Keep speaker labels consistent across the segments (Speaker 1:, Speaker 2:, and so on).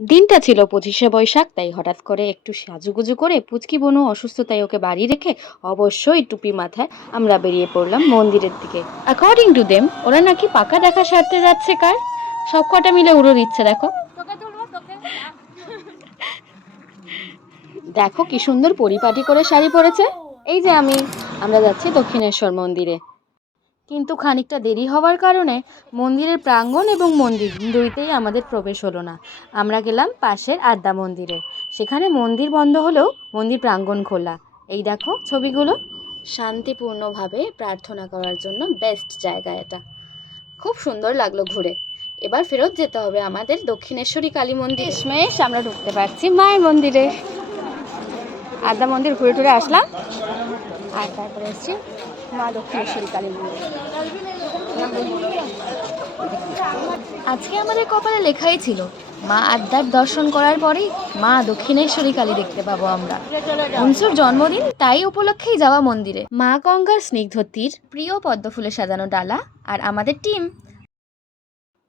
Speaker 1: দিনটা ছিল পঁচিশে বৈশাখ তাই হঠাৎ করে একটু সাজুগুজু করে পুচকি বনু অসুস্থ তাই ওকে বাড়ি রেখে অবশ্যই টুপি মাথায় আমরা বেরিয়ে পড়লাম মন্দিরের দিকে। অ্যাকর্ডিং টু দেম ওরা নাকি পাকা দেখা সারতে যাচ্ছে কার সব কটা মিলে উড়ো দিচ্ছে দেখো। দেখো কি সুন্দর পরিপাটি করে শাড়ি পরেছে। এই যে আমি আমরা যাচ্ছি দক্ষিণেশ্বর মন্দিরে। কিন্তু খানিকটা দেরি হওয়ার কারণে মন্দিরের প্রাঙ্গণ এবং মন্দির দুইতেই আমাদের প্রবেশ হলো না। আমরা গেলাম পাশের আদ্যা মন্দিরে। সেখানে মন্দির বন্ধ হলেও মন্দির প্রাঙ্গণ খোলা। এই দেখো ছবিগুলো। শান্তিপূর্ণভাবে প্রার্থনা করার জন্য বেস্ট জায়গা এটা। খুব সুন্দর লাগল ঘুরে। এবার ফেরত যেতে হবে আমাদের দক্ষিণেশ্বরী কালী মন্দির। স্মেশ আমরা ঢুকতে পারছি মায়ের মন্দিরে। আদ্যা মন্দির ঘুরে টুরে আসলাম। আর তারপরে এসছি মা দক্ষিণেশ্বরী কালী আজকে আমাদের কপালে লেখাই ছিল, মা আদ্যার দর্শন করার পরেই মা দক্ষিণেশ্বরী কালী দেখতে পাবো আমরা। অংশুর জন্মদিন তাই উপলক্ষেই যাওয়া মন্দিরে। মা গঙ্গার স্নিগ্ধতির প্রিয় পদ্মফুলে সাজানো ডালা আর আমাদের টিম।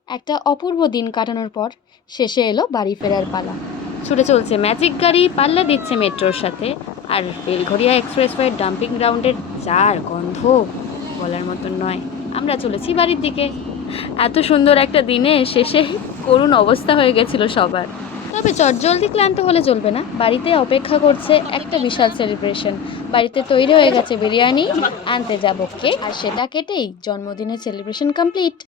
Speaker 1: একটা অপূর্ব দিন কাটানোর পর শেষে এলো বাড়ি ফেরার পালা। ছুটে চলছে ম্যাজিক গাড়ি, পাল্লা দিচ্ছে মেট্রোর সাথে। আর বেলঘরিয়া এক্সপ্রেসওয়ের ডাম্পিং গ্রাউন্ডের চার গন্ধ বলার মতন নয়। আমরা চলেছি বাড়ির দিকে। এত সুন্দর একটা দিনে শেষে করুণ অবস্থা হয়ে গেছিল সবার। তবে চটজলদি ক্লান্ত হলে চলবে না। বাড়িতে অপেক্ষা করছে একটা বিশাল সেলিব্রেশন। বাড়িতে তৈরি হয়ে গেছে বিরিয়ানি, আনতে যাব কেক, আর সেটা কেটেই জন্মদিনের সেলিব্রেশন কমপ্লিট।